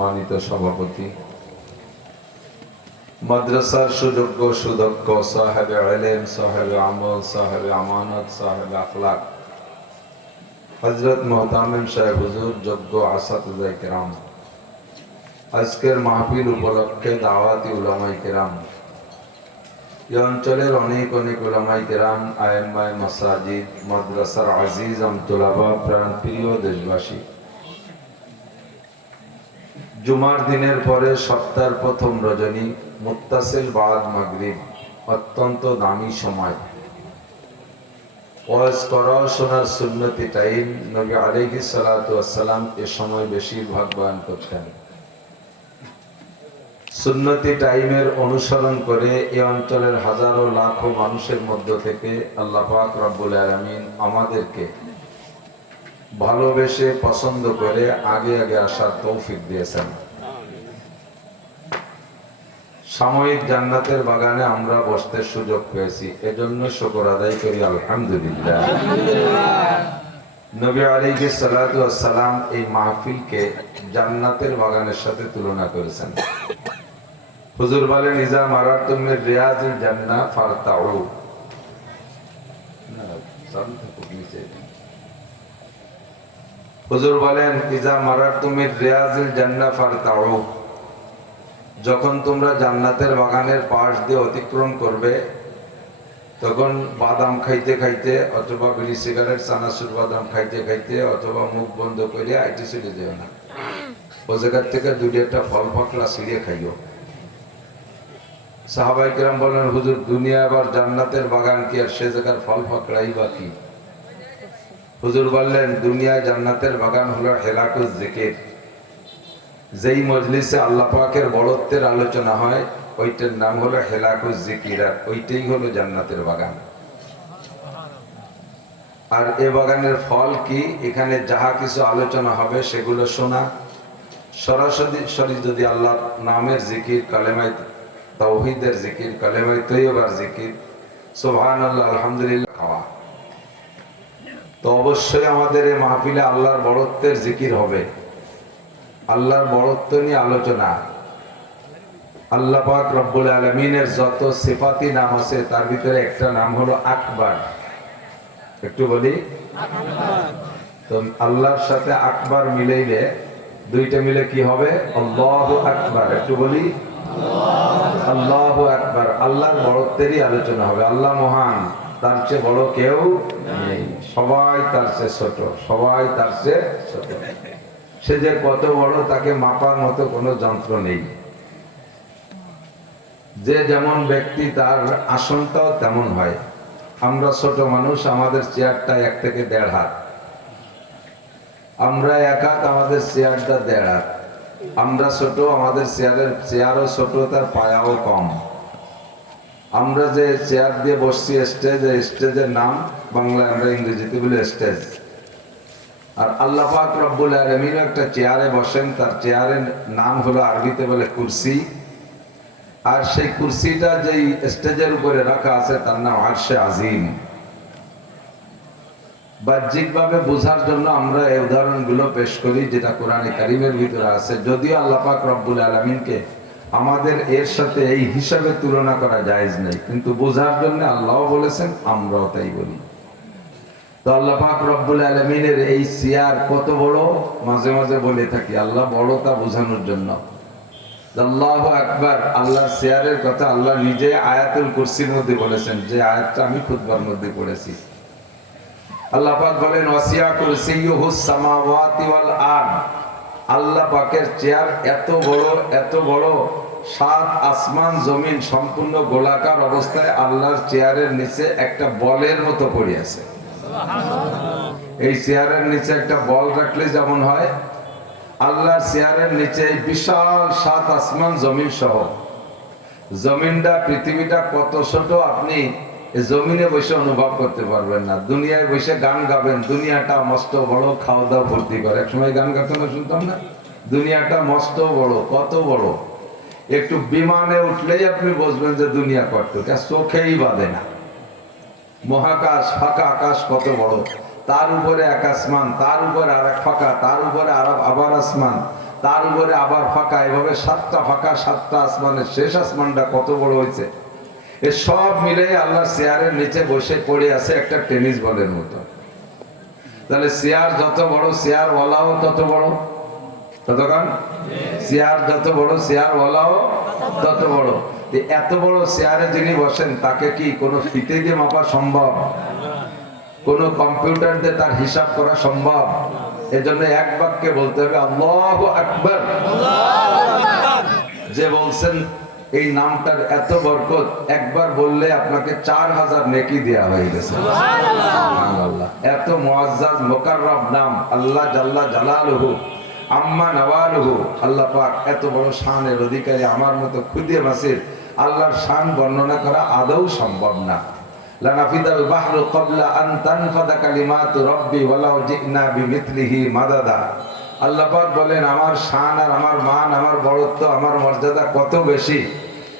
সম্মানিত সভাপতি। মাদ্রাসার সুযোগ্য সুদক্ষ সাহেব আলেম সাহেব আমল সাহেব আমানত সাহেব আখলাক। হজরত মোহতামিম সাহেব হুজুর, যোগ্য আসাতুজাই কেরাম। আজকের মাহফিল উপলক্ষে দাওয়াতি উলামাই কেরাম। এই অঞ্চলের অনেক অনেক ওলামাই কেরাম আয়েম্মায় মাসাজিদ, মাদ্রাসার আজিজ আমতুলাবা প্রাণ প্রিয় দেশবাসী। জুমার দিনের পরে সপ্তাহের প্রথম রজনী মুত্তাসিল বাদ মাগরিব, অত্যন্ত দামি সময়। সুন্নতি টাইম, নবী এ সময় বেশিরভাগ বয়ান করতেন। সুন্নতি টাইমের অনুসরণ করে এ অঞ্চলের হাজারো লাখো মানুষের মধ্য থেকে আল্লাহ পাক রব্বুল আলামিন আমাদেরকে ভালোবেসে পছন্দ করে আগে আগে আসার তৌফিক দিয়েছেন। সাময়িক জান্নাতের বাগানে আমরা বসতে সুযোগ পেয়েছি। এজন্য শুকর আদায় করি, আলহামদুলিল্লাহ। নবী সালাতু সালাম এই মাহফিলকে জান্নাতের বাগানের সাথে তুলনা করেছেন। হুজুর বলেন, ইজা মারাতুমের রিয়াজুল জান্না ফারতাউ না চালু থাকুক নিচে হুজুর বলেন, ইজা মারাতুমের রিয়াজুল জান্না ফারতাউ। যখন তোমরা জান্নাতের বাগানের পাশ দিয়ে অতিক্রম করবে, তখন বাদাম খাইতে খাইতে অথবা বিড়ি, সিগারেট, চানাচুর বাদাম খাইতে খাইতে অথবা মুখ বন্ধ করে আইটি চলে যেও না। ও জায়গার থেকে দুটি একটা ফল পাকলা ছিঁড়ে খাইও। সাহাবাই কিরাম বলেন, হুজুর, দুনিয়া আবার জান্নাতের বাগান কি আর সে জায়গার ফল পাকড়াই বা কি? হুজুর বললেন, দুনিয়ায় জান্নাতের বাগান হলো হেলাকুজ জিকির। যেই মজলিসে আল্লাহ পাকের বড়ত্বের আলোচনা হয়, ওইটার নাম হলো হেলাকুজ জিকির, আর ওইটাই হলো জান্নাতের বাগান। আর এ বাগানের ফল কি? এখানে যাহা কিছু আলোচনা হবে সেগুলো শোনা। সরাসরি, সরি যদি আল্লাহ নামের জিকির কালেমাই তৌহিদের জিকির কালেমাই তৈবার জিকির। সোহান আল্লাহ আলহামদুলিল্লাহ। তো অবশ্যই আমাদের এই মাহফিলে আল্লাহর বড়ত্বের জিকির হবে। আল্লাহর বড়ত্ব নিয়ে আলোচনা। আল্লাহ পাক রব্বুল আলমিনের যত সিফাতি নাম আছে, তার ভিতরে একটা নাম হলো আকবার। একটু বলি। তো আল্লাহর সাথে আকবার মিলাইলে দুইটা মিলে কি হবে? আল্লাহ আকবার। একটু বলি। আল্লাহ আকবার। আল্লাহর বড়ত্বেরই আলোচনা হবে। আল্লাহ মহান। তার চেয়ে বড় কেউ সবাই তার চেয়ে ছোট, সবাই তার চেয়ে ছোট। সে যে কত বড়, তাকে মাপার মতো কোনো যন্ত্র নেই। যে যেমন ব্যক্তি, তার আসনটাও তেমন হয়। আমরা ছোট মানুষ, আমাদের চেয়ারটা এক থেকে দেড় হাত। আমরা এক হাত, আমাদের চেয়ারটা দেড় হাত। আমরা ছোট, আমাদের চেয়ারের, চেয়ারও ছোট, তার পায়াও কম। আমরা যে চেয়ার দিয়ে বসছি স্টেজ স্টেজের নাম বাংলা আমরা ইংরেজিতে বলি স্টেজ আর আল্লাহ পাক রব্বুল আলমিন একটা চেয়ারে বসেন, তার চেয়ারের নাম হলো আরবিতে বলে কুরসি। আর সেই কুরসিটা যেই স্টেজের উপরে রাখা আছে, তার নাম আরশে আজিম। বাহ্যিকভাবে বোঝার জন্য আমরা এই উদাহরণগুলো পেশ করি, যেটা কোরআনে কারিমের ভিতরে আছে। যদিও আল্লাহ পাক রব্বুল আলমিনকে আমাদের এর সাথে এই হিসাবে তুলনা করা জায়েজ নেই। কিন্তু বোঝার জন্য আল্লাহ বলেছেন, আমরাও তাই বলি। তো রব্বুল আলমিনের এই সিয়ার কত বড়? মাঝে মাঝে বলে থাকি, আল্লাহ বোঝানোর জন্য। আল্লাহ আকবার, আল্লাহর শেয়ারের কথা আল্লাহ নিজে আয়াতুল কুরসির মধ্যে বলেছেন, যে আয়াতটা আমি খুতবার মধ্যে পড়েছি। আল্লাহ পাক বলেন, ওয়াসিয়া কুরসিয়ুহু সামাওয়াতি ওয়াল আল্লাহ পাকের চেয়ার এত বড় এত বড়, সাত আসমান জমিন সম্পূর্ণ গোলাকার অবস্থায় আল্লাহর চেয়ারের নিচে একটা বলের মতো পড়ে আছে। এই চেয়ারের নিচে একটা বল রাখলে যেমন হয়, আল্লাহর চেয়ারের নিচে বিশাল সাত আসমান জমিন সহ। জমিনটা, পৃথিবীটা কত ছোট, আপনি জমিনে বসে অনুভব করতে পারবেন না। দুনিয়ায় বসে গান গাবেন, দুনিয়াটা মস্ত বড়, খাওয়া দাওয়া, ভর্তি করে। এক সময় গান গাতো না, শুনতাম না? দুনিয়াটা মস্ত বড়, কত বড়। একটু বিমানে উঠলেই আপনি বুঝবেন যে দুনিয়া কত চোখেই বাঁধে না। মহাকাশ, ফাঁকা আকাশ, কত বড়। তার উপরে এক আসমান, তার উপরে আর এক ফাঁকা, তার উপরে আর আবার আসমান, তার উপরে আবার ফাঁকা। এভাবে সাতটা ফাঁকা, সাতটা আসমানের শেষ আসমানটা কত বড় হয়েছে? এ সব মিলে আল্লাহ চেয়ারের নিচে বসে পড়ে আছে একটা টেনিস বলের মতো। তাহলে চেয়ার যত বড় চেয়ার ওয়ালাও তত বড়। ততক্ষণ চেয়ার যত বড় চেয়ার ওয়ালাও তত বড়। এত বড় চেয়ারে যিনি বসেন তাকে কি কোনো ফিতে দিয়ে মাপা সম্ভব? কোন কম্পিউটার দিয়ে তার হিসাব করা সম্ভব? এজন্য এক বাক্যে বলতে হবে আল্লাহ আকবর। যে বলছেন এই নামটার এত বরকত, একবার বললে আপনাকে চার হাজার নেকি দেওয়া হয়ে গেছে। এত মুআজ্জাজ মোকাররব নাম, আল্লাহ জাল্লা জালালুহু, আম্মা নওয়ালুহু। আল্লাহ পাক এত বড় শানের অধিকারী আমার মতো খুদে মাসির আল্লাহর শান বর্ণনা করা আদৌ সম্ভব না। আমার শান আর আমার মান, আমার বড়ত্ব, আমার মর্যাদা কত বেশি?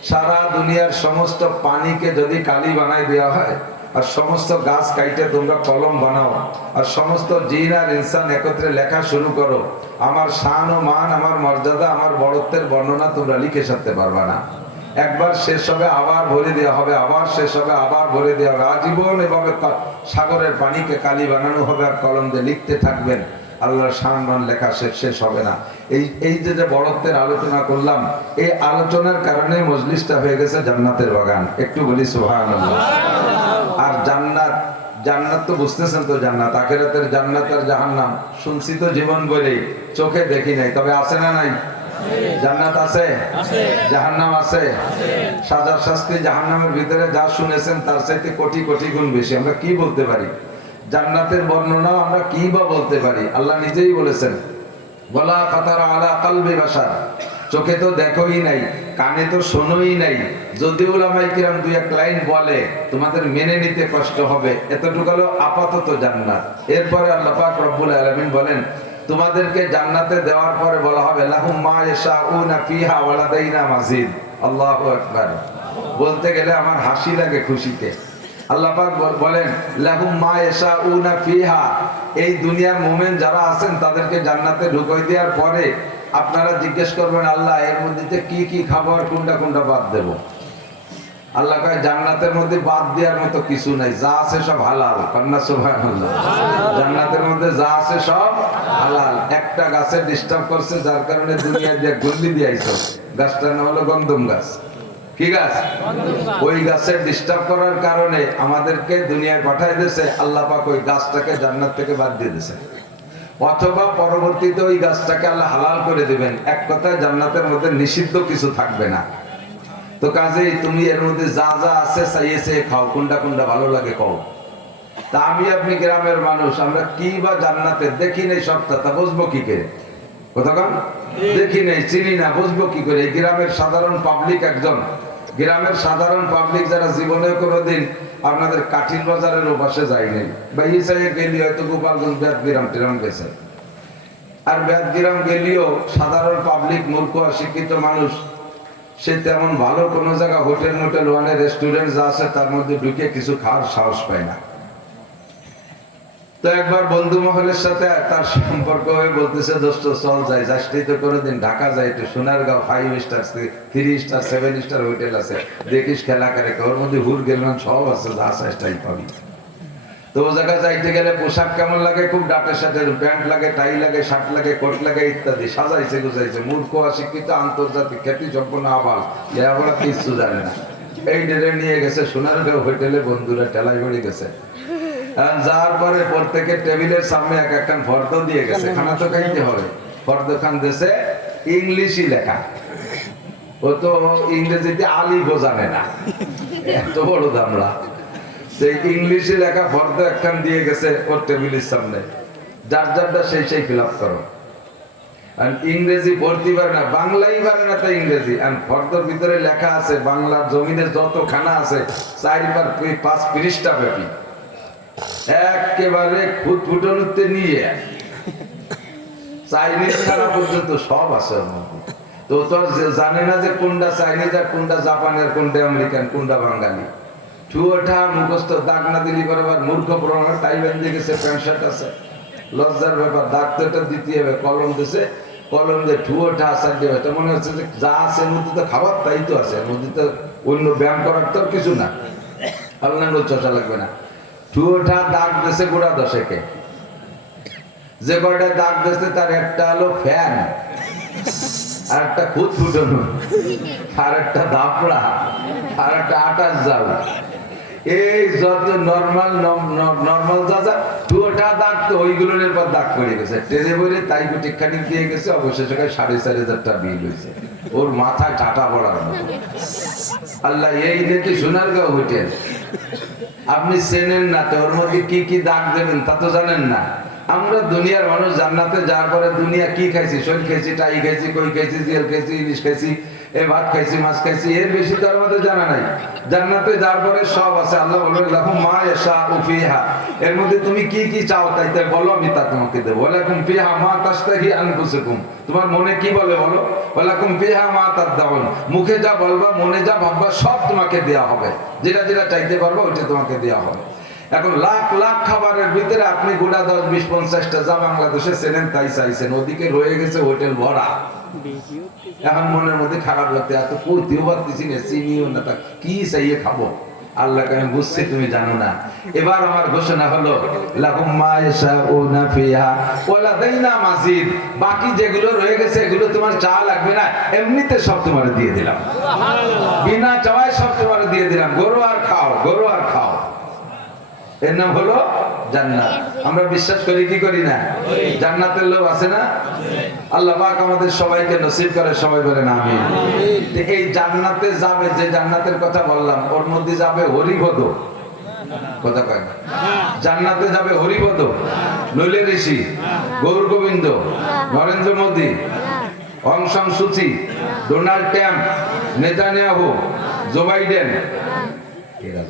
সারা দুনিয়ার সমস্ত পানিকে যদি কালি বানাই দেওয়া হয়, আর সমস্ত গাছ কাইটে তোমরা কলম বানাও, আর সমস্ত জিন আর ইনসান একত্রে লেখা শুরু করো, আমার শান ও মান, আমার মর্যাদা, আমার বড়ত্বের বর্ণনা তোমরা লিখে সারতে পারবা না। একবার শেষ হবে, আবার ভরে দেওয়া হবে, আবার শেষ হবে, আবার ভরে দেওয়া হবে। আজীবন এভাবে সাগরের পানিকে কালি বানানো হবে, আর কলম দিয়ে লিখতে থাকবেন। আল্লাহর সম্মান লেখা শেষ শেষ হবে না। এই এই যে যে বড়ত্বের আলোচনা করলাম এই আলোচনার কারণে মজলিসটা হয়ে গেছে জান্নাতের বাগান। একটু বলি সুবহানাল্লাহ। আর জান্নাত জান্নাত তো বুঝতেছেন তো জান্নাত আখেরাতের জান্নাত আর জাহান্নাম। শুনছি তো জীবন বলেই চোখে দেখি নাই। তবে আছে না নাই? জান্নাত আছে? জাহান্নাম আছে। সাজার শাস্তি জাহান্নামের ভিতরে যা শুনেছেন তার চাইতে কোটি কোটি গুণ বেশি। আমরা কি বলতে পারি? জান্নাতের বর্ণনাও আমরা কি বা বলতে পারি? আল্লাহ নিজেই বলেছেন বলা কাতারা আলা কালবে বাসার চোখে তো দেখোই নাই, কানে তো শোনোই নাই। যদি ওলামাই কিরাম দুই এক লাইন বলে, তোমাদের মেনে নিতে কষ্ট হবে। এতটুকু হলো আপাতত জান্নাত। এরপরে আল্লাহ পাক রব্বুল আলামিন বলেন, তোমাদেরকে জান্নাতে দেওয়ার পরে বলা হবে, লাহুম মা ইয়াশাউনা ফিহা ওয়া লাদাইনা মাজিদ। আল্লাহু আকবার। বলতে গেলে আমার হাসি লাগে খুশিতে। আল্লাহ বলেন মা ফিহা। এই দুনিয়ার যারা আছেন, তাদেরকে জান্নাতে ঢুকাই দেওয়ার পরে আপনারা জিজ্ঞেস করবেন, আল্লাহ, এর মধ্যে কি কি কোনটা কোনটা বাদ দেব? আল্লাহ কয়, জান্নাতের মধ্যে বাদ দেওয়ার মতো কিছু নাই, যা আছে সব হালাল। কন্যা জান্নাতের মধ্যে যা আছে সব হালাল। একটা গাছে ডিস্টার্ব করছে, যার কারণে দুনিয়া দিয়ে গুল্লি দিয়ে আইছো। গাছটার নাম হলো গন্ধম গাছ। কি গাছ ওই গাছের ডিস্টার্ব করার কারণে আমাদেরকে দুনিয়ায় পাঠাই দিয়েছে আল্লাহ পাক ওই গাছটাকে জান্নাত থেকে বাদ দিয়ে দিয়েছে। অথবা পরবর্তীতে ওই গাছটাকে আল্লাহ হালাল করে দিবেন। এক কথায় জান্নাতের মধ্যে নিষিদ্ধ কিছু থাকবে না। তো কাজেই তুমি এর মধ্যে যা যা আছে চাইয়েছে খাও কোনটা কোনটা ভালো লাগে খাও তা আমি আপনি গ্রামের মানুষ আমরা কি বা জান্নাতে দেখি নেই সবটা তা বুঝব কি করে? কোথাকার দেখি নেই চিনি না বুঝব কি করে? এই গ্রামের সাধারণ পাবলিক একজন গ্রামের সাধারণ পাবলিক যারা জীবনে কোনোদিন আপনাদের কাঠিন বাজারের ওপাশে যায়নি, বা হিসাবে গেলি হয়তো গোপালগঞ্জ ব্যাত গ্রাম টিরাম গেছে। আর ব্যাত গ্রাম গেলেও সাধারণ পাবলিক মূর্খ শিক্ষিত মানুষ, সে তেমন ভালো কোনো জায়গা হোটেল মোটেল ওয়ানে রেস্টুরেন্ট যা আছে তার মধ্যে ঢুকে কিছু খাওয়ার সাহস পায় না। তো একবার বন্ধু মহলের সাথে তার সম্পর্ক হয়ে বলতেছে, দোস্ত, চল যাই। যাসটি তো কোনোদিন ঢাকা যাই, একটু Sonargaon five star three star seven star hotel আছে। দেখিস খেলা করে ওর মধ্যে হুর গেলাম সব আছে, যা তাই পাবি। তো ও জায়গায় যাইতে গেলে পোশাক কেমন লাগে? খুব ডাটের সাথে প্যান্ট লাগে, টাই লাগে, শার্ট লাগে, কোট লাগে, ইত্যাদি। সাজাইছে গুজাইছে মূর্খ, অশিক্ষিত, আন্তর্জাতিক খ্যাতি সম্পন্ন আবাস। লেখাপড়া কিচ্ছু জানে না। এই ডেটে নিয়ে গেছে সোনারগাঁও হোটেলে বন্ধুরা টেলাই বাড়ি গেছে। যাওয়ার পরে প্রত্যেকের টেবিলের সামনে এক একখান ফর্দ দিয়ে গেছে। খানা তো খাইতে হবে। ফর্দ খান দেশে ইংলিশই লেখা। ও তো ইংরেজিতে আলিফও জানে না। এত বড় দামড়া। সেই ইংলিশে লেখা ফর্দ একখান দিয়ে গেছে ওর টেবিলের সামনে। যার যারটা সেই সেই ফিল আপ করো। আর ইংরেজি পড়তে পারে না। বাংলাই পারে না তাই ইংরেজি। আর ফর্দর ভিতরে লেখা আছে বাংলার জমিনের যত খানা আছে চারি পার পাঁচ পৃষ্ঠা ব্যাপী একেবারে ফুটফুটনুতে নিয়ে। চাইনিজ খানা পর্যন্ত সব আছে তো ও তো জানে না যে কোনটা চাইনিজ আর কোনটা জাপানের কোনটা আমেরিকান কোনটা বাঙালি? ঠুয়োঠা মুখস্থ দাগ না দিলি আবার মূর্খ প্রমাণ টাই বেঁধে গেছে, প্যান্ট শার্ট আছে। লজ্জার ব্যাপার দাগ তো এটা দিতে হবে, কলম দিছে। বললাম যে ঠুয়োটা আসার দিয়ে এটা মনে হচ্ছে যে যা আছে মধ্যে তো খাবার, তাই তো আছে। মধ্যে তো অন্য ব্যায়াম করার তো কিছু না। অন্যান্য চর্চা লাগবে না। ঠুয়োটা দাগ দেশে গোড়া দশেকে। যে কয়টা দাগ দিয়েছে তার একটা হলো ফ্যান, আর একটা খুদ ফুটানো, আর একটা দাপড়া আর একটা আটাশ জাল। এই যত নর্মাল নর্মাল যা দুটা দাগ তো ওইগুলোর পর দাগ পড়ে গেছে। ট্রেনে বলে তাই গুটিখানি দিয়ে গেছে, অবশেষে সাড়ে চার হাজার টাকা বিল হয়েছে। ওর মাথায় টাটা পড়ার আল্লাহ, এই নাকি সোনারগাঁও হোটেল। আপনি চেনেন না তো ওর মধ্যে কি কি দাগ দেবেন তা তো জানেন না। আমরা দুনিয়ার মানুষ জান্নাতে যাওয়ার পরে দুনিয়া কি খাইছি? শৈল খাইছি, টাই খাইছি, কই খাইছি, জিয়াল খাইছি, ইলিশ খাইছি, এ ভাত খাইছি, মাছ খাইছি, এর বেশি তো আমাদের জানা নাই। জান্নাতে যাওয়ার পরে সব আছে, আল্লাহ বলবেন লাকুম মা ইয়াশা উফিহা এর মধ্যে তুমি কি কি চাও তাই তাই বলো, আমি তা তোমাকে দেবো। ওয়ালাকুম ফিহা মা তাশতাহি আনফুসুকুম। তোমার মনে কি বলে বলো? ওয়ালাকুম ফিহা মা তার তাদাউন। মুখে যা বলবা, মনে যা ভাববা, সব তোমাকে দেয়া হবে। যেটা যেটা চাইতে পারব, ওইটা তোমাকে দেয়া হবে। এখন লাখ লাখ খাবারের ভিতরে আপনি গোটা দশ বিশ পঞ্চাশটা যা বাংলাদেশে চেনেন তাই চাইছেন। ওদিকে রয়ে গেছে হোটেল ভরা। এখন মনের মধ্যে খারাপ লাগতে এত কইতেও পারতেছি না চিনিও না তা কি চাইয়ে খাব? আল্লাহকে আমি বুঝছি তুমি জানো না। এবার আমার ঘোষণা হলো লাকুম মা ফিহা ওয়া মাজিদ বাকি যেগুলো রয়ে গেছে এগুলো তোমার চা লাগবে না এমনিতে সব তোমার দিয়ে দিলাম। বিনা চাওয়ায় সব তোমার দিয়ে দিলাম। গরু আর খাও গরু আর এর নাম হলো জান্নাত। আমরা বিশ্বাস করি, কি করি না? জান্নাতের লোক আছে না? আল্লাহ পাক আমাদের সবাইকে নসিব করে, সবাই বলেন আমি এই জান্নাতে যাবে, যে জান্নাতের কথা বললাম, ওর মধ্যে যাবে হরিপদ কথা কয় না। জান্নাতে যাবে হরিপদ নইলে Rishi, Gour Gobinda, Narendra Modi, Aung San Suu Kyi Donald Trump, Netanyahu, Joe Biden. এরা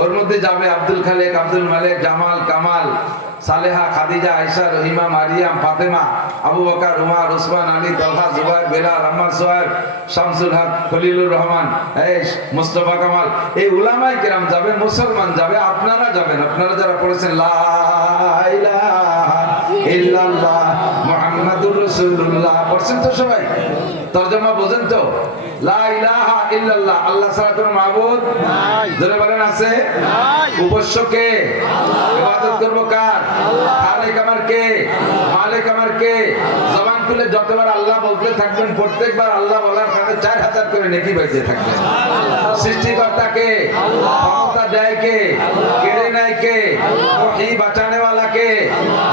ওর মধ্যে যাবে আব্দুল খালেক, আব্দুল মালেক, জামাল, কামাল, সালেহা, খাদিজা আইসা Rahima, Mariam, Fatima, Abu Bakr, উমার, উসমান, আলী, তলহা, জুবাইর বেলা Ammar Suhaib Shamsul Haque, Khalilur Rahman S Mustafa Kamal. এই উলামাই কেরাম যাবে, মুসলমান যাবে, আপনারা যাবেন, আপনারা যারা পড়েছেন, লা আল্লাহ যতবার আল্লাহ বলতে থাকবেন প্রত্যেকবার আল্লাহ বলার কাছে 4000 করে নেকি পাইতে থাকবেন সৃষ্টিকর্তা কে? আল্লাহ। ক্ষমতা দেয় কে? কেড়ে নেয় কে? মুহি বাঁচানে ওয়ালা কে?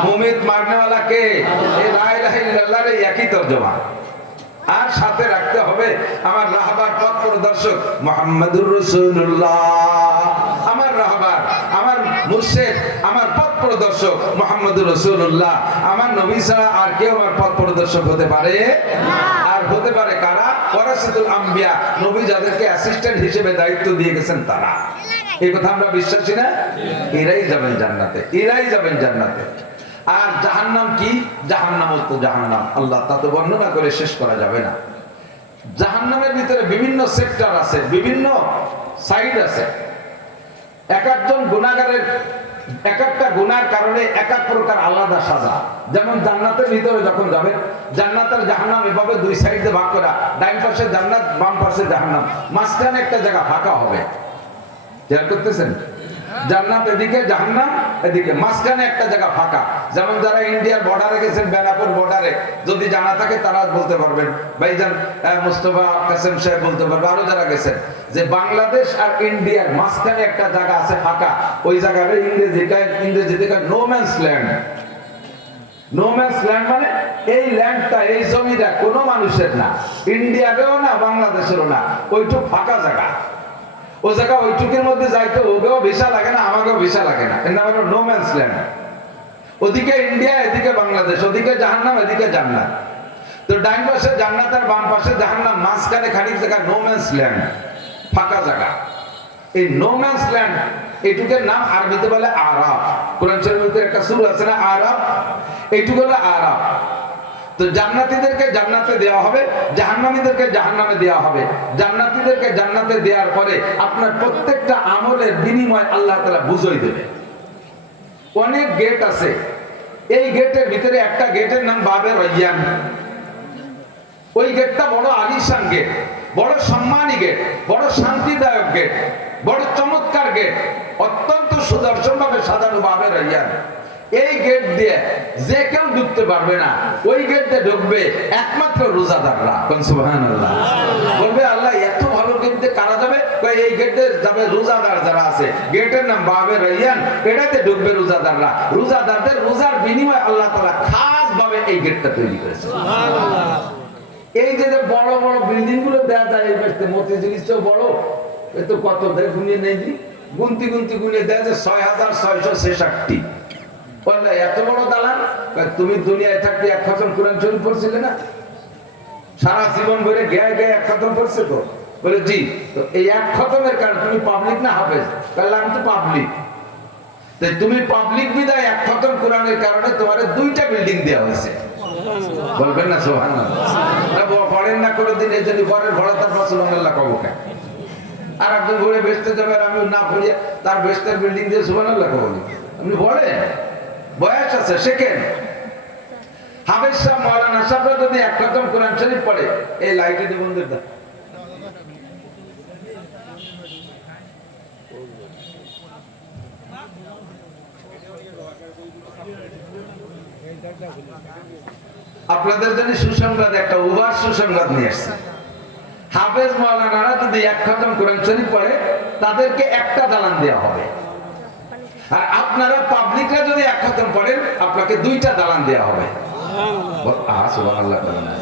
মুমিত মারনে ওয়ালা কে? এই একই তরজমা। আর সাথে রাখতে হবে আমার রাহবার পথ প্রদর্শক মোহাম্মদুর রসুল্লাহ আমার রাহবার, আমার মুর্শেদ, আমার পথ প্রদর্শক মোহাম্মদুর রসুল্লাহ আমার নবী ছাড়া আর কেউ আমার পথ প্রদর্শক হতে পারে? আর হতে পারে কারা? ওয়ারাসাতুল আম্বিয়া, নবী যাদেরকে অ্যাসিস্ট্যান্ট হিসেবে দায়িত্ব দিয়ে গেছেন তারা। এই কথা আমরা বিশ্বাসী না? এরাই যাবেন জান্নাতে, এরাই যাবেন জান্নাতে। আর জাহান্নাম কি? জাহান্নাম তো জাহান্নাম। আল্লাহ তা তো বর্ণনা করে শেষ করা যাবে না। জাহান্নামের ভিতরে বিভিন্ন সেক্টর আছে, বিভিন্ন সাইড আছে। এক একজন গুণাগারের এক একটা গুনার কারণে এক এক প্রকার আলাদা সাজা। যেমন জান্নাতের ভিতরে যখন যাবেন, জান্নাতের জাহান্নাম এভাবে দুই সাইডে ভাগ করা। ডাইন পাশে জান্নাত, বাম পাশে জাহান্নাম। মাঝখানে একটা জায়গা ফাঁকা হবে। খেয়াল করতেছেন? জান্নাত এদিকে জাহান্নাম এদিকে। মাঝখানে একটা জায়গা ফাঁকা। যেমন যারা ইন্ডিয়ার বর্ডারে গেছেন বেনাপুর বর্ডারে যদি জানা থাকে তারা বলতে পারবেন। ভাইজান আহ, মুস্তফা কাসেম সাহেব বলতে পারবে আরও যারা গেছেন। যে বাংলাদেশ আর ইন্ডিয়ার মাঝখানে একটা জায়গা আছে ফাঁকা। ওই জায়গাটা ইংরেজিতে ইংরেজিতে no man's land no land মানে এই ল্যান্ডটা এই জমিটা কোনো মানুষের না। ইন্ডিয়াতেও না বাংলাদেশেরও না। ওইটুক ফাঁকা জায়গা। ও জায়গা ওইটুকের মধ্যে যাইতে ওকেও ভিসা লাগে না, আমাকেও ভিসা লাগে না। এর নাম হলো নো ম্যানস ল্যান্ড ওদিকে ইন্ডিয়া, এদিকে বাংলাদেশ, ওদিকে জাহান্নাম, এদিকে জান্নাত। তো ডান পাশে জান্নাত আর বাম পাশে জাহান্নাম, মাঝখানে খানিক জায়গা নো ম্যানস ল্যান্ড ফাঁকা জায়গা। এই নো ম্যানস ল্যান্ড এইটুকের নাম আরবিতে বলে আরাব কোরআন শরীফের একটা সূরা আছে না আরাব এইটুকু হলো আরাব তো জান্নাতীদেরকে জান্নাতে দেওয়া হবে, জাহান্নামীদেরকে জাহান্নামে দেওয়া হবে। জান্নাতীদেরকে জান্নাতে দেওয়ার পরে আপনার প্রত্যেকটা আমলের বিনিময় আল্লাহ তাআলা বুঝই দেবে। অনেক গেট আছে। এই গেটের ভিতরে একটা গেটের নাম বাবে রയ്যান ওই গেটটা বড় আলিশান গেট বড় সম্মানী গেট বড় শান্তিদায়ক গেট বড় চমৎকার গেট অত্যন্ত সুদর্শন ভাবে সাজানো বাবে রইয়ান। এই গেট দিয়ে যে কেউ ঢুকতে পারবে না ওই গেট দিয়ে ঢুকবে একমাত্র রোজাদাররা। সুবহানাল্লাহ? বলবে আল্লাহ এত ভালো গেট দিয়ে কারা যাবে? এই গেট যাবে রোজাদার যারা আছে। গেটের নাম বাবে রইয়ান। এটাতে ঢুকবে রোজাদাররা। রোজাদারদের রোজার বিনিময়ে আল্লাহ তাআলা খাস ভাবে এই গেটটা তৈরি করেছে। এই যে বড় বড় বিল্ডিংগুলো দেওয়া যায় এই পাশে মতিঝিল বড়। কত দেয় গুনিয়ে নেই গুনতি গুনতি গুনিয়ে দেয় যে ছয় হাজার ছয়শো ছেষট্টি। এত বড় তুমি দুনিয়ায় থাকতে এক খতম কোরআন শরীফ পড়ছিলে না? সারা জীবন ভরে গেয়ে গেয়ে এক খতম পড়ছে তো? বলে, জি। তো এই এক খতমের কারণ তুমি পাবলিক না, হাফেজ? তাহলে আমি তো পাবলিক তুমি পাবলিক বিদায় এক খতম কোরআনের কারণে তোমার দুইটা বিল্ডিং দেওয়া হয়েছে। বলবেন না সোহান পড়েন না করে দিন এই জন্য পরের ভরা তার কবো কেন আর একজন ঘুরে বেসতে যাবে আমি না পড়িয়ে তার বেসতের বিল্ডিং দিয়ে সুবান আল্লাহ কবো আপনি বলেন। বয়স আছে শেখেন হাফেজ আপনাদের জন্য সুসংবাদ, একটা উবার সুসংবাদ নিয়ে আসছে। হাফেজ মৌলানারা যদি এক খতম কোরআন শরীফ পড়ে, তাদেরকে একটা দালান দেওয়া হবে। আর আপনারা পাবলিকরা যদি এক খতম পড়েন আপনাকে দুইটা দালান দেওয়া হবে। আহ, সুবহানাল্লাহ করেন না।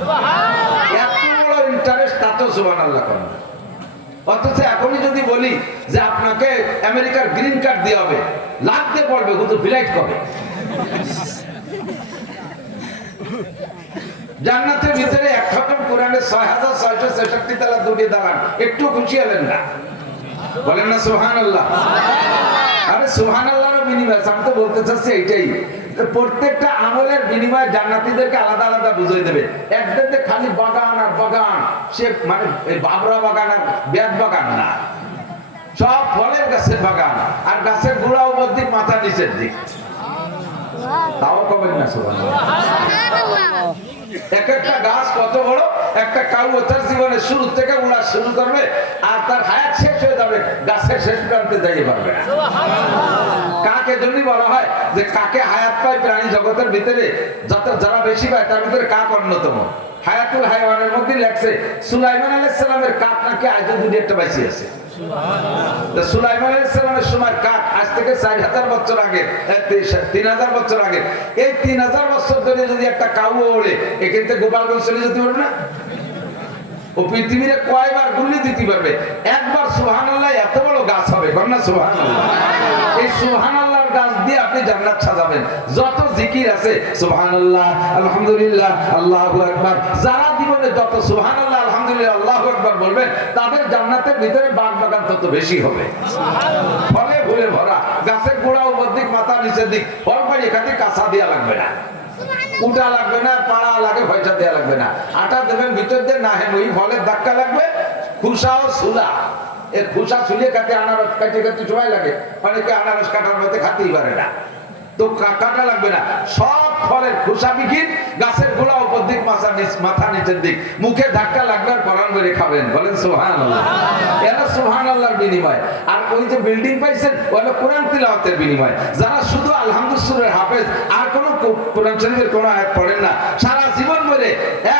এত বড় ইন্টারেস্ট তাতেও সুবহানাল্লাহ করেন অথচ এখনই যদি বলি যে আপনাকে আমেরিকার গ্রিন কার্ড দেওয়া হবে লাগতে পড়বে কিন্তু ফ্লাইট কবে? জান্নাতের ভিতরে এক খতম কোরআনে ছয় হাজার ছয়শো ছেষট্টি তালা দুটি দালান একটু খুশি হলেন না? বলেন না সুহান আল্লাহ আরে সুহান আল্লাহর বিনিময় আমি তো বলতে চাচ্ছি এইটাই। প্রত্যেকটা আমলের বিনিময়ে জান্নাতীদেরকে আলাদা আলাদা বুঝিয়ে দেবে। একদিকে খালি বাগান আর বাগান। সে মানে বাবরা বাগান আর ব্যাগ বাগান না। সব ফলের গাছের বাগান। আর গাছের গোড়া উপর দিক মাথা নিচের দিক। তাও কবেন না সুহান এক একটা গাছ কত বড়? একটা কাউ তার জীবনে শুরু থেকে উড়া শুরু করবে, আর তার হায়াত শেষ হয়ে যাবে, গাছের শেষ প্রান্তে যাইতে পারবে। কাকে জন্যই বলা হয়? যে কাকে হায়াত পায় প্রাণী জগতের ভিতরে, যত যারা বেশি পায়, তার ভিতরে কাক অন্যতম। হায়াতুল হাইওয়ানের মধ্যে লেখছে, সুলাইমান আলাইহিস সালামের কাক নাকি আজও দুটি একটা বেশি আছে। সুলাইমান আলাইহিস সালামের সময় কাক আজ থেকে চার হাজার বছর আগে তিন হাজার বছর আগে। এই তিন হাজার বছর ধরে যদি একটা কাউ ওড়ে এখান থেকে গোপালগঞ্জ চলে যেতে পারবে না? ও পৃথিবীতে কয়বার গুল্লি দিতে পারবে? একবার সুহান আল্লাহ এত বড় গাছ হবে কন্যা সুহান এই গাছ দিয়ে আপনি জান্নাত সাজাবেন। যত জিকির আছে সুহান আল্লাহ আলহামদুলিল্লাহ আল্লাহ একবার যারা জীবনে যত সুহান আল্লাহ আলহামদুলিল্লাহ আল্লাহ একবার বলবেন তাদের জান্নাতের ভিতরে বাগ বাগান তত বেশি হবে। ফলে ফুলে ভরা গাছের গোড়া উপর দিক মাথা নিচের দিক ফল পাই এখানে কাঁচা দেওয়া লাগবে না। উটা লাগবে না পাড়া লাগে পয়সা দেওয়া লাগবে না। আটা দেবেন ভিতর দিয়ে না হেন ওই ফলের ধাক্কা লাগবে খুসা ও সুলা। এর খুসা ছুলে কাটে আনারস, কাটে কাটতে সময় লাগে। অনেকে আনারস কাটার মধ্যে খাতেই পারে না। তো কাটা লাগবে না। সব ফলের খোসা বিঘিন গাছের দিক মাথা নিচ মাথা নিচের দিক। মুখে ধাক্কা লাগবে আর পরান করে খাবেন। বলেন সোহান আল্লাহ এরা সোহান আল্লাহর বিনিময়। আর ওই যে বিল্ডিং পাইছেন ওটা কোরআন তিলাওয়াতের বিনিময়। যারা শুধু আলহামদুলিল্লাহ হাফেজ, আর কোন কোরআন শরীফের কোন আয়াত পড়েন না। সারা জীবন ধরে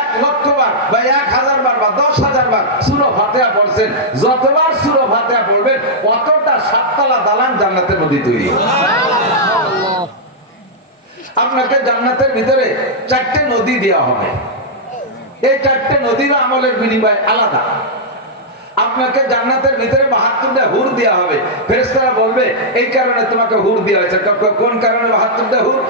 এক লক্ষ বার বা এক হাজার বার বা দশ হাজার বার সুরো ফাতেহা পড়ছেন। যতবার সুরো ফাতেহা পড়বেন, অতটা সাততলা দালান জান্নাতের মধ্যে তৈরি। হবে। আপনাকে জান্নাতের ভিতরে চারটে নদী দেওয়া হবে। এই চারটে নদীর আমলের বিনিময় আলাদা। আপনাকে জান্নাতের ভিতরে বাহাত্তরটা হুর দেওয়া হবে। ফেরেশতারা বলবে, এই কারণে তোমাকে হুর দেওয়া হয়েছে। কোন কারণে বাহাত্তরটা হুর?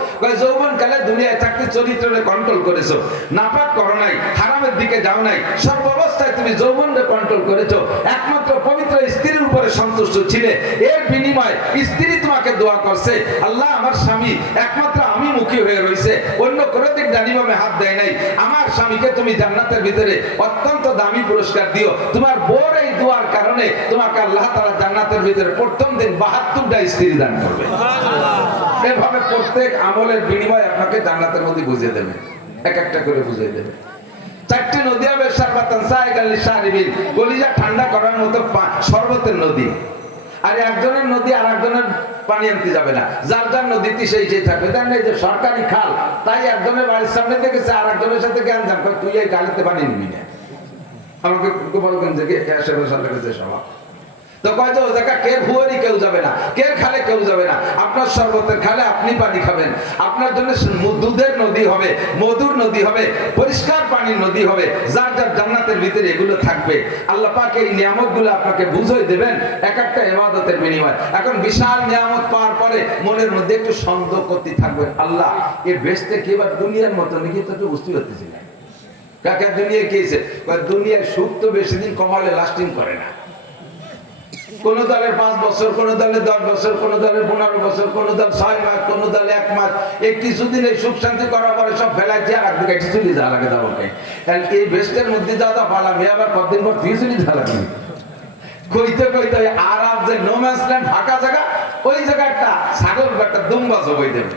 যৌবন কালে দুনিয়ায় থাকতে চরিত্রে কন্ট্রোল করেছ। নাপাক করো নাই, হারামের দিকে যাও নাই। সর্বাবস্থায় তুমি যৌবনকে কন্ট্রোল করেছ। একমাত্র পবিত্র স্ত্রীর উপরে সন্তুষ্ট ছিলে। এর বিনিময় স্ত্রী তোমাকে দোয়া করছে। আল্লাহ আমার স্বামী, একমাত্র আমি মুখী হয়ে রয়েছে অন্য কোনো দিক জানিবামে হাত দেয় নাই। আমার স্বামীকে তুমি জান্নাতের ভিতরে অত্যন্ত দামি পুরস্কার দিও। তোমার বোর এই দোয়ার কারণে তোমাকে আল্লাহ তাআলা জান্নাতের ভিতরে প্রথম দিন 72টা স্ত্রী দান করবে। এভাবে প্রত্যেক আমলের বিনিময় আপনাকে জান্নাতের মধ্যে বুঝিয়ে দেবে। এক একটা করে বুঝিয়ে দেবে। চারটি নদী হবে সারবাতান সাইগালি সারিবিল গলিজা ঠান্ডা করার মতো শরবতের নদী। আর একজনের নদী আর একজনের পানি আনতে যাবে না। যার যার নদীতে সেই সেই থাকবে। তার না যে সরকারি খাল তাই একজনের বাড়ির সামনে দেখেছে আর একজনের সাথে জ্ঞান জান তুই এই গালিতে পানি নিবি না। আমাকে গোপালগঞ্জ থেকে আশেপাশে লেগেছে সভা। আপনার খালে আপনি পানি খাবেন। আপনার জন্য দুধের নদী হবে, মধুর নদী হবে, পরিষ্কার পানির নদী হবে, যার যার জান্নাতের ভিতরে এগুলো থাকবে। এই আপনাকে দেবেন, এক একটা ইবাদতের বিনিময়। এখন বিশাল নিয়ামত পাওয়ার পরে মনের মধ্যে একটু সন্দেহ করতে থাকবেন। আল্লাহ, এ বেসতে কি এবার দুনিয়ার মতো নাকি তো একটু বুঝতে না কাকা দুনিয়া কয়, দুনিয়ার সুখ তো বেশি দিন কমালে লাস্টিং করে না। কোন দলের পাঁচ বছর, কোন দলের দশ বছর, কোন দলের পনেরো বছর, কোন দল ছয় মাস, কোন দলে এক মাস। এই কিছুদিন এই সুখ শান্তি করার পরে সব ফেলাই দিয়ে আর একদিকে চলে যাওয়া লাগে দামকে এই বেস্টের মধ্যে তা পালাম আবার কতদিন পর দিয়ে চলে লাগে? কইতে কইতে আরাম যে নোম্যান্স ল্যান্ড ফাঁকা জায়গা, ওই জায়গাটা ছাগল একটা দুম্বা জবাই দেবে।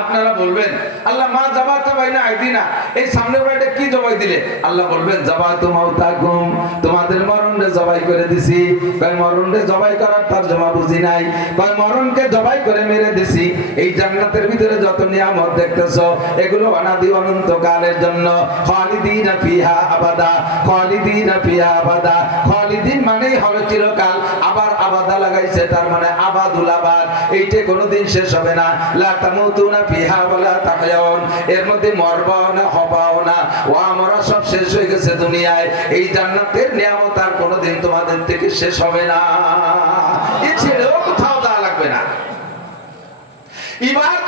আপনারা বলবেন, আল্লাহ, মা জবা তো ভাই না আইদিনা। এই সামনে বাড়িটা কি জবাই দিলে? আল্লাহ বলবেন জবা তো মাউতাকুম। তোমাদের মরণে জবাই করে দিছি। কয় মরণে জবাই করার তার জমা বুঝি নাই। কয়, মরণকে জবাই করে মেরে দিছি। এই জান্নাতের ভিতরে যত নিয়ামত দেখতেছো, এগুলো অনাদি অনন্ত কালের জন্য। খালিদিনা ফিহা আবাদা, খালিদিনা ফিহা আবাদা। খালিদিন মানেই হলো চিরকাল আবার আবাদা লাগাইছে, তার মানে আবাদুল আবাদ, এইটা কোনোদিন শেষ হবে না। লা তামুতুনা ফিহা ওয়ালা তাহয়াউন এর মধ্যে মরবাও না, হবাও না। ও আমরা সব শেষ হয়ে গেছে দুনিয়ায়। এই জান্নাতের নিয়ামত আর কোনোদিন তোমাদের থেকে শেষ হবে না। এ ছেড়েও কোথাও দা লাগবে না। এবার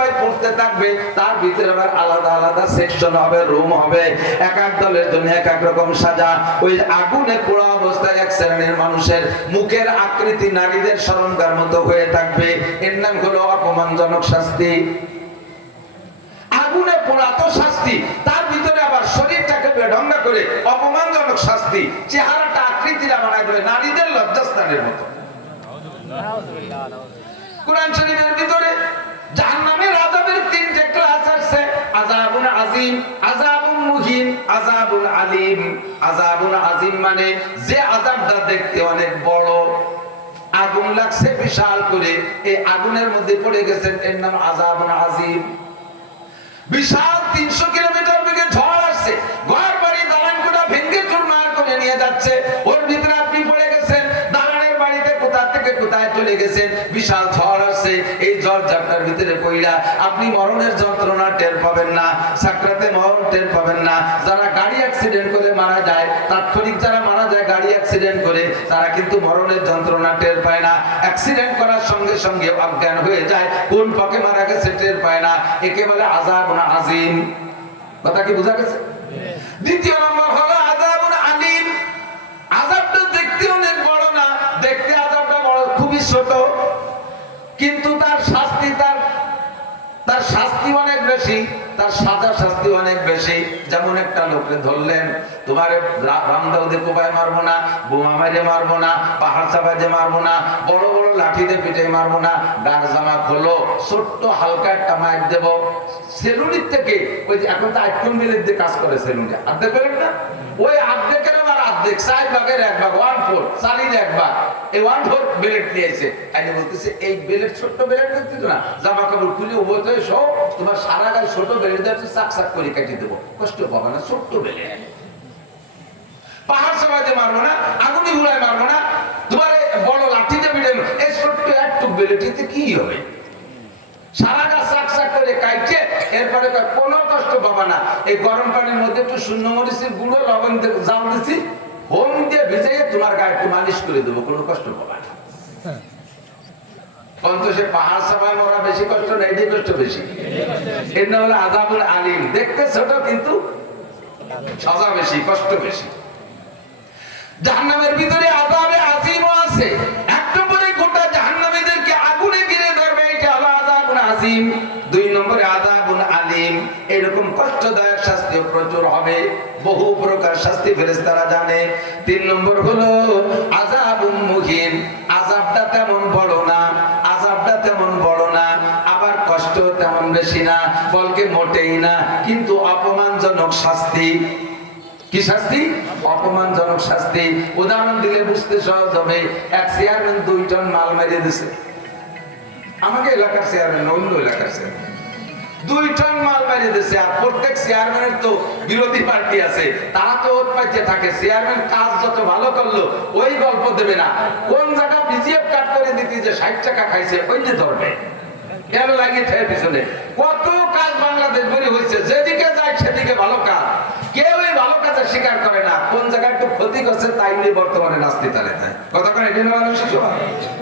সবাই পুড়তে থাকবে, তার ভিতরে আবার আলাদা আলাদা সেকশন হবে রুম হবে। এক এক দলের জন্য এক এক রকম সাজা। ওই আগুনে পোড়া অবস্থায় এক শ্রেণির মানুষের মুখের আকৃতি নারীদের স্মরণকার মতো হয়ে থাকবে। এর নাম হলো অপমানজনক শাস্তি। আগুনে পোড়া তো শাস্তি, তার ভিতরে আবার শরীরটাকে বেঢঙ্গা করে অপমানজনক শাস্তি। চেহারাটা আকৃতিটা বানায় করে নারীদের লজ্জাস্থানের মতো। কোরআন শরীফের ভিতরে জাহান্নামের আযাবের তিনটে ক্লাস আছে আযাবুন আজিম আযাবুন মুহিন আযাবুন আলিম। আযাবুন আজিম মানে যে আযাবটা দেখতে অনেক বড়, আগুন লাগছে বিশাল করে। এই আগুনের মধ্যে পড়ে গেছেন, এর নাম আযাবুন আজিম বিশাল তিনশো কিলোমিটার বেগে ঝড় আসছে ঘর বাড়ি দালান কোটা ভেঙ্গে চুরমার করে নিয়ে যাচ্ছে। এই ঝড় ঝাপটার ভিতরে পইরা আপনি মরণের যন্ত্রণা টের পাবেন না, সাকরাতে মরণ টের পাবেন না। যারা গাড়ি অ্যাক্সিডেন্ট করে মারা যায়, তাৎক্ষণিক যারা মারা যায় গাড়ি অ্যাক্সিডেন্ট করে, তারা কিন্তু মরণের যন্ত্রণা টের পায় না। অ্যাক্সিডেন্ট করার সঙ্গে সঙ্গে অজ্ঞান হয়ে যায়, কোন পকে মারা গেছে টের পায় না, একে বলে আজাব না আজিম। কথা কি বোঝা গেছে? দ্বিতীয় নম্বর হলো আজাবুন আলিম। আজাবটা দেখতে অনেক বড় না, দেখতে আজাবটা বড়, খুবই ছোট। কিন্তু তার শাস্তি, তার তার শাস্তি অনেক বেশি, তার সাজা শাস্তি অনেক বেশি। যেমন একটা লোককে ধরলেন, তোমার রামদাউদে কোপায় মারবো না, বোমা মারে মারবো না, পাহাড় চাপাইতে মারবো না, বড় বড় লাঠিতে পিঠে মারবো না গান জামা খোলো, ছোট্ট হালকা একটা মাইক দেব। সেলুনির থেকে, ওই যে এখন তো আইফোন মিলের দিয়ে কাজ করে সেলুনি। পেলেন না? ওই অর্ধেকের আবার অর্ধেক ভাগের এক ভাগ ওয়ান ফোর এক ভাগ। এই ওয়ান ফোর বেলেট আইনে বলতেছে, এই বেলেট ছোট্ট বেলেট দেখতেছো না? জামা কাপড় খুলে উভয় তোমার সারা গায়ে ছোট বেলেট দেওয়া করে দেবো। কষ্ট পাবে না, ছোট্ট বেলেট পাহাড় সবাইতে মারবো না, আগুনি মারবো না। তোমার বড় এই ছোট্ট একটু বেলেটিতে কি হবে? সারা গাছ করে কাইটে, এরপরে কোনো কষ্ট পাবা না। এই গরম পানির মধ্যে একটু শূন্য মরিচের গুঁড়ো, লবণ জাল দিছি। হোম দিয়ে ভিজে তোমার গায়ে একটু মালিশ করে দেবো কোনো কষ্ট পাবা না। পাহাড় মরা বেশি কষ্ট না এটাই কষ্ট বেশি। এর নাম হলো আজাবুল আলিম দেখতে ছোট কিন্তু সাজা বেশি কষ্ট বেশি। জাহান্নামের ভিতরে আযাবে আজিমও আছে। এক নম্বরে গোটা জাহান্নামীদেরকে আগুনে ঘিরে ধরবে এটা হলো আযাবুন আজিম। দুই নম্বরে আযাবুন আলিম। এরকম কষ্টদায়ক শাস্তি প্রচুর হবে। বহু প্রকার শাস্তি ফেরেশতারা জানে। তিন নম্বর হলো আযাবুন মুহিন। আযাবটা তেমন বড় না, আযাবটা তেমন বড় না, আবার কষ্ট তেমন বেশি না, বলকে মোটেই না, কিন্তু অপমানজনক শাস্তি। কি শাস্তি? অপমানজনক শাস্তি। উদাহরণ দিলে বুঝতে সহজ হবে। এক চেয়ারম্যান দুই টন মাল মেরে দিছে। আমাকে এলাকার চেয়ারম্যান অন্য এলাকার চেয়ারম্যান দুই টন মাল আর প্রত্যেক চেয়ারম্যানের তো বিরোধী পার্টি আছে। তারা তো ওর পাইতে থাকে। চেয়ারম্যান কাজ যত ভালো করল, ওই গল্প দেবে না। কোন জায়গা বিজিএফ কাট করে দিতে যে ষাট টাকা খাইছে, ওই যে ধরবে। কেন লাগিয়ে পিছনে? কত কাজ বাংলাদেশ ভরে হয়েছে। যেদিকে যায় সেদিকে ভালো কাজ। কেউই ভালো কাজের স্বীকার করে না। কোন জায়গায় একটু ক্ষতি করছে, তাই নিয়ে বর্তমানে নাস্তি তালে কথা করে এটা মানুষ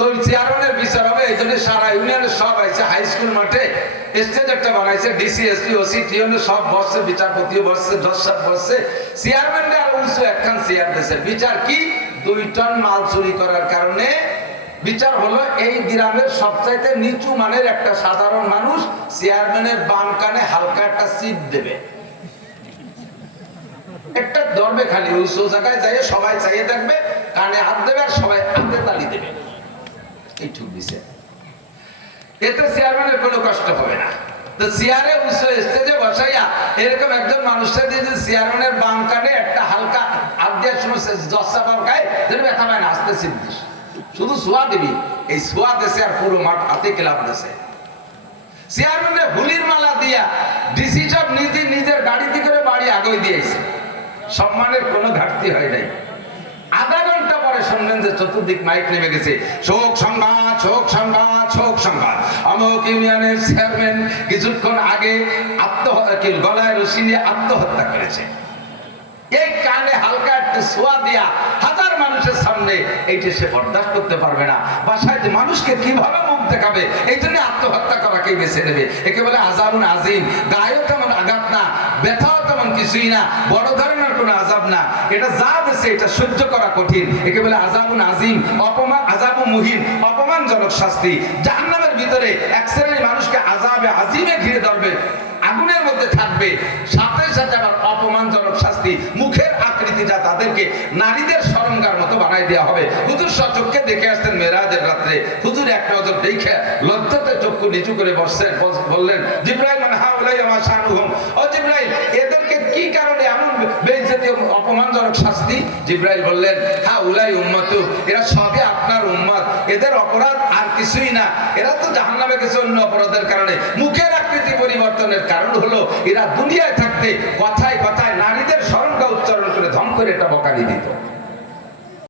তো ওই চেয়ারম্যানের বিচার হবে, এই জন্য সারা ইউনিয়নের সব আছে হাই স্কুল মাঠে স্টেজ একটা বানাইছে ডিসি এসপি ওসি টিওনে সব বসছে, বিচারপতিও বসছে সাহেব বসছে চেয়ারম্যানরা আর উঁচু একখান চেয়ার দিয়েছে। বিচার কি? দুই টন মাল চুরি করার কারণে, বিচার হলো এই গ্রামের সবচাইতে নিচু মানের একটা সাধারণ মানুষ চেয়ারম্যানের বাম কানে হালকা একটা সিট দেবে। একটা ধরবে খালি, ওই সো জায়গায় যাই সবাই চাইয়ে থাকবে কানে হাত দেবে আর সবাই হাতে তালি দেবে। এতে চেয়ারম্যানের কোনো কষ্ট হবে না। তো চেয়ারে বসাইয়া এরকম একজন দিয়ে যদি চেয়ারম্যানের একটা হালকা ব্যথা পায় না আসতে শুধু সোয়া দিবি এই সোয়া দেশে আর পুরো মাঠ হাতে ক্লাব দেশে চেয়ারম্যানের হুলির মালা দিয়া ডিসি সব নিজে নিজের গাড়িতে করে বাড়ি আগই দিয়েছে। সম্মানের কোনো ঘাটতি হয় নাই। আধা পরে শুনলেন যে চতুর্দিক মাইক নেমে গেছে। শোক সংবাদ শোক সংবাদ শোক সংবাদ। অমুক ইউনিয়নের চেয়ারম্যান কিছুক্ষণ আগে আত্মহত্যা গলায় রশি নিয়ে আত্মহত্যা করেছে। এই কানে হালকা একটু সোয়া দিয়া হাজার মানুষের সামনে এইটা সে বরদাস্ত করতে পারবে না। বাসায় মানুষকে কীভাবে মুখ দেখাবে, এই জন্য আত্মহত্যা করাকেই বেছে নেবে। একে বলে আজাবুন আজিম। গায়েও তেমন আঘাত না, ব্যথাও তেমন কিছুই না। বড় ধরনের এটা যা দেশে এটা সহ্য করা কঠিন। একে বলে আজাবুন আজিম অপমান আজাবু মুহিন, অপমানজনক শাস্তি। জাহান্নামের ভিতরে এক শ্রেণির মানুষকে আজাবে আজিমে ঘিরে ধরবে, আগুনের মধ্যে থাকবে। সাথে সাথে আবার অপমানজনক শাস্তি, মুখের আকৃতিটা তাদেরকে নারীদের সরঙ্গার মতো বানাই দেওয়া হবে। হুজুর সচক্ষে দেখে আসতেন মেরাজের রাত্রে। হুজুর এক নজর দেখে লজ্জাতে চক্ষু নিচু করে বসছেন বস- বললেন, জিব্রাইল মানে হা উলাই আমার শানুহম? অপমানজনক শাস্তি, জিব্রাইল বললেন, হা, উলাই উম্মত, এরা সবই আপনার উম্মত, এদের অপরাধ আর কিছুই না, এরা তো জাহান্নামে গেছে অন্য অপরাধের কারণে। মুখের আকৃতি পরিবর্তনের কারণ হলো, এরা দুনিয়ায় থাকতে কথায় কথায় নারীদের স্মরণকা উচ্চারণ করে ধম করে এটা বকারি দিত।